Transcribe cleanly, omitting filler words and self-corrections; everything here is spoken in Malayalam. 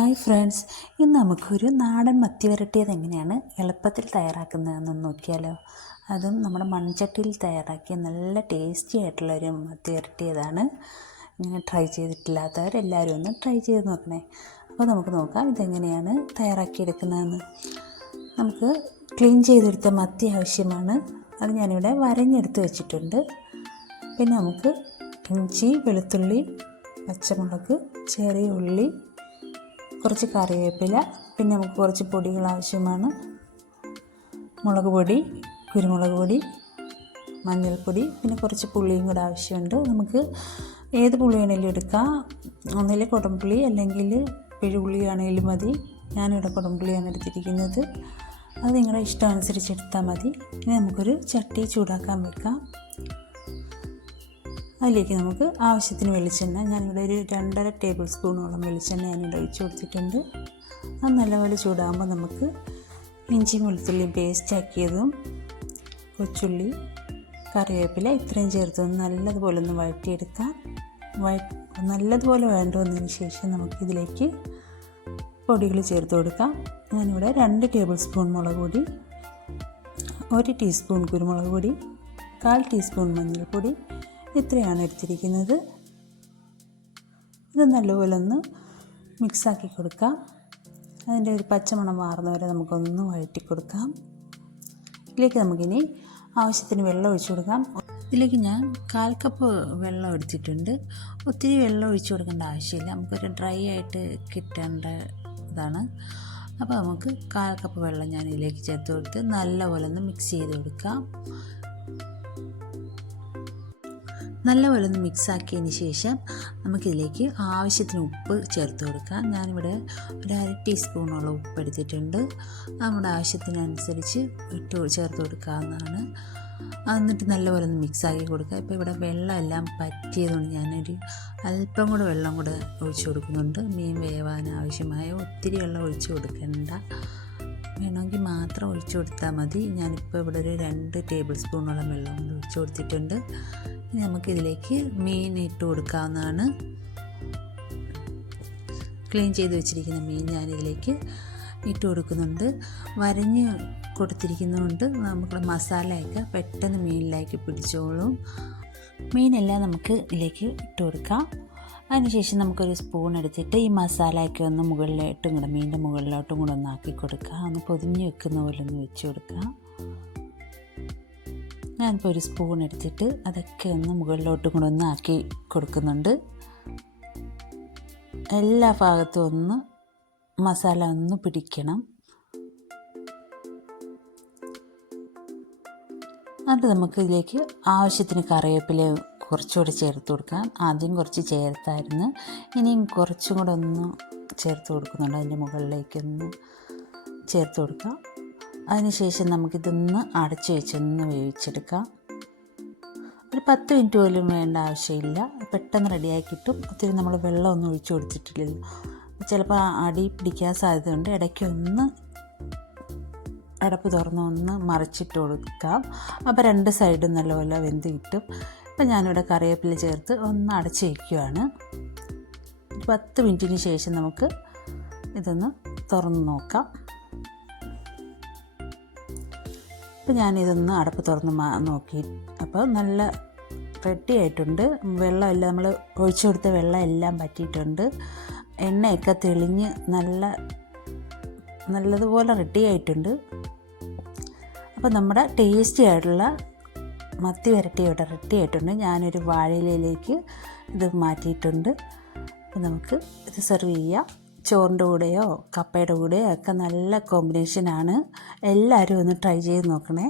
ഹായ് ഫ്രണ്ട്സ്, ഇന്ന് നമുക്കൊരു നാടൻ മത്തി വരട്ടിയത് എങ്ങനെയാണ് എളുപ്പത്തിൽ തയ്യാറാക്കുന്നതെന്ന് നോക്കിയാലോ. അതും നമ്മുടെ മൺചട്ടിയിൽ തയ്യാറാക്കിയ നല്ല ടേസ്റ്റി ആയിട്ടുള്ളൊരു മത്തി വരട്ടിയതാണ്. ഇങ്ങനെ ട്രൈ ചെയ്തിട്ടില്ലാത്തവരെല്ലാവരും ഒന്ന് ട്രൈ ചെയ്ത് നോക്കണേ. അപ്പോൾ നമുക്ക് നോക്കാം ഇതെങ്ങനെയാണ് തയ്യാറാക്കിയെടുക്കുന്നതെന്ന്. നമുക്ക് ക്ലീൻ ചെയ്തെടുത്ത മത്തി ആവശ്യമാണ്. അത് ഞാനിവിടെ വരഞ്ഞെടുത്ത് വെച്ചിട്ടുണ്ട്. പിന്നെ നമുക്ക് ഇഞ്ചി, വെളുത്തുള്ളി, പച്ചമുളക്, ചെറിയ ഉള്ളി, കുറച്ച് കറിവേപ്പില, പിന്നെ നമുക്ക് കുറച്ച് പൊടികൾ ആവശ്യമാണ്. മുളക് പൊടി, കുരുമുളക് പൊടി, മഞ്ഞൾപ്പൊടി, പിന്നെ കുറച്ച് പുളിയും കൂടെ ആവശ്യമുണ്ട്. നമുക്ക് ഏത് പുളി വേണമെങ്കിലും എടുക്കാം. ഒന്നിൽ കുടംപുളി അല്ലെങ്കിൽ പിഴുപുളിയാണെങ്കിലും മതി. ഞാനിവിടെ കുടംപുളിയാണ് എടുത്തിരിക്കുന്നത്. അത് നിങ്ങളുടെ ഇഷ്ടം അനുസരിച്ച് എടുത്താൽ മതി. ഇനി നമുക്കൊരു ചട്ടി ചൂടാക്കാൻ വെക്കാം. അതിലേക്ക് നമുക്ക് ആവശ്യത്തിന് വെളിച്ചെണ്ണ, ഞാനിവിടെ ഒരു 2.5 ടേബിൾ സ്പൂണോളം വെളിച്ചെണ്ണ ഞാനിവിടെ ഒഴിച്ച് കൊടുത്തിട്ടുണ്ട്. അത് നല്ലപോലെ ചൂടാകുമ്പോൾ നമുക്ക് ഇഞ്ചിയും വെളുത്തുള്ളിയും പേസ്റ്റ് ആക്കിയതും കൊച്ചുള്ളി, കറിവേപ്പില ഇത്രയും ചേർത്തൊന്ന് നല്ലതുപോലെ ഒന്ന് വഴറ്റിയെടുക്കാം. നല്ലതുപോലെ വഴണ്ടുവന്നതിന് ശേഷം നമുക്കിതിലേക്ക് പൊടികൾ ചേർത്ത് കൊടുക്കാം. ഞാനിവിടെ 2 ടേബിൾ സ്പൂൺ മുളക് പൊടി, 1 ടീസ്പൂൺ കുരുമുളക് പൊടി, 1/4 ടീസ്പൂൺ മഞ്ഞൾപ്പൊടി, ഇത്രയാണ് എടുത്തിരിക്കുന്നത്. ഇത് നല്ലപോലെ ഒന്ന് മിക്സാക്കി കൊടുക്കാം. അതിൻ്റെ ഒരു പച്ചമണം മാറുന്നവരെ നമുക്കൊന്ന് വഴറ്റി കൊടുക്കാം. ഇതിലേക്ക് നമുക്കിനി ആവശ്യത്തിന് വെള്ളം ഒഴിച്ചു കൊടുക്കാം. ഇതിലേക്ക് ഞാൻ 1/4 കപ്പ് വെള്ളം എടുത്തിട്ടുണ്ട്. ഒത്തിരി വെള്ളം ഒഴിച്ചു കൊടുക്കേണ്ട ആവശ്യമില്ല, നമുക്കൊരു ഡ്രൈ ആയിട്ട് കിട്ടേണ്ട ഇതാണ്. അപ്പോൾ നമുക്ക് 1/4 കപ്പ് വെള്ളം ഞാൻ ഇതിലേക്ക് ചേർത്ത് കൊടുത്ത് നല്ലപോലെ ഒന്ന് മിക്സ് ചെയ്ത് കൊടുക്കാം. നല്ലപോലെ ഒന്ന് മിക്സാക്കിയതിന് ശേഷം നമുക്കിതിലേക്ക് ആവശ്യത്തിന് ഉപ്പ് ചേർത്ത് കൊടുക്കാം. ഞാനിവിടെ ഒരു 1/2 ടീസ്പൂണോളം ഉപ്പ് എടുത്തിട്ടുണ്ട്. നമ്മുടെ ആവശ്യത്തിനനുസരിച്ച് ചേർത്ത് കൊടുക്കാവുന്നതാണ്. എന്നിട്ട് നല്ലപോലെ ഒന്ന് മിക്സാക്കി കൊടുക്കുക. ഇപ്പോൾ ഇവിടെ വെള്ളം എല്ലാം പറ്റിയതുകൊണ്ട് ഞാനൊരു അല്പം കൂടെ വെള്ളം കൂടെ ഒഴിച്ചു കൊടുക്കുന്നുണ്ട്. മീൻ വേവാൻ ആവശ്യമായ ഒത്തിരി വെള്ളം ഒഴിച്ചു കൊടുക്കേണ്ട, വേണമെങ്കിൽ മാത്രം ഒഴിച്ചു കൊടുത്താൽ മതി. ഞാനിപ്പോൾ ഇവിടെ ഒരു 2 ടേബിൾ സ്പൂണോളം വെള്ളം കൊണ്ട് ഒഴിച്ചു കൊടുത്തിട്ടുണ്ട്. ഇനി നമുക്കിതിലേക്ക് മീൻ ഇട്ട് കൊടുക്കാവുന്നതാണ്. ക്ലീൻ ചെയ്ത് വെച്ചിരിക്കുന്ന മീൻ ഞാനിതിലേക്ക് ഇട്ട് കൊടുക്കുന്നുണ്ട്. വരഞ്ഞ് കൊടുത്തിരിക്കുന്നതുകൊണ്ട് നമുക്ക് മസാലയൊക്കെ പെട്ടെന്ന് മീനിലേക്ക് പിടിച്ചോളും. മീനെല്ലാം നമുക്ക് ഇതിലേക്ക് ഇട്ട് കൊടുക്കാം. അതിനുശേഷം നമുക്കൊരു സ്പൂൺ എടുത്തിട്ട് ഈ മസാലയൊക്കെ ഒന്ന് മുകളിലോട്ടും കൂടെ മീനിൻ്റെ മുകളിലോട്ടും കൂടെ ഒന്ന് ആക്കി കൊടുക്കുക. ഒന്ന് പൊതിഞ്ഞ് വെക്കുന്ന പോലെ ഒന്ന് വെച്ച് കൊടുക്കുക. ഞാനിപ്പോൾ ഒരു സ്പൂൺ എടുത്തിട്ട് അതൊക്കെ ഒന്ന് മുകളിലോട്ടും കൂടെ ഒന്ന് ആക്കി കൊടുക്കുന്നുണ്ട്. എല്ലാ ഭാഗത്തും ഒന്ന് മസാല ഒന്ന് പിടിക്കണം. അത് നമുക്ക് ഇതിലേക്ക് ആവശ്യത്തിന് കറിവേപ്പില കുറച്ചുകൂടി ചേർത്ത് കൊടുക്കാം. ആദ്യം കുറച്ച് ചേർത്തായിരുന്നു, ഇനിയും കുറച്ചും കൂടെ ഒന്ന് ചേർത്ത് കൊടുക്കുന്നുണ്ട്. അതിൻ്റെ മുകളിലേക്കൊന്ന് ചേർത്ത് കൊടുക്കാം. അതിനുശേഷം നമുക്കിതൊന്ന് അടച്ച് വെച്ചൊന്ന് വേവിച്ചെടുക്കാം. ഒരു 10 മിനിറ്റ് പോലും വേണ്ട ആവശ്യമില്ല, പെട്ടെന്ന് റെഡിയാക്കി കിട്ടും. ഒത്തിരി നമ്മൾ വെള്ളമൊന്നും ഒഴിച്ചു കൊടുത്തിട്ടില്ലല്ലോ, ചിലപ്പോൾ അടി പിടിക്കാൻ സാധ്യതയുണ്ട്. ഇടയ്ക്കൊന്ന് അടപ്പ് തുറന്ന് ഒന്ന് മറിച്ചിട്ട് കൊടുക്കാം. അപ്പോൾ 2 സൈഡും നല്ലപോലെ വെന്ത് കിട്ടും. അപ്പോൾ ഞാനിവിടെ കറിവേപ്പില ചേർത്ത് ഒന്ന് അടച്ച് വയ്ക്കുകയാണ്. 10 മിനിറ്റിന് ശേഷം നമുക്ക് ഇതൊന്ന് തുറന്ന് നോക്കാം. അപ്പോൾ ഞാനിതൊന്ന് അടപ്പ് തുറന്ന് നോക്കി, അപ്പോൾ നല്ല റെഡി ആയിട്ടുണ്ട്. വെള്ളമെല്ലാം നമ്മൾ ഒഴിച്ചു കൊടുത്ത വെള്ളം എല്ലാം പറ്റിയിട്ടുണ്ട്. എണ്ണയൊക്കെ തെളിഞ്ഞ് നല്ലതുപോലെ റെഡി ആയിട്ടുണ്ട്. അപ്പോൾ നമ്മുടെ ടേസ്റ്റി ആയിട്ടുള്ള മത്തി വരട്ടി ഇവിടെ റെഡി ആയിട്ടുണ്ട്. ഞാനൊരു വാഴയിലയിലേക്ക് ഇത് മാറ്റിയിട്ടുണ്ട്. അപ്പോൾ നമുക്ക് ഇത് സെർവ് ചെയ്യാം. ചോറിൻ്റെ കൂടെയോ കപ്പയുടെ കൂടെയോ ഒക്കെ നല്ല കോമ്പിനേഷനാണ്. എല്ലാവരും ഒന്ന് ട്രൈ ചെയ്ത് നോക്കണേ.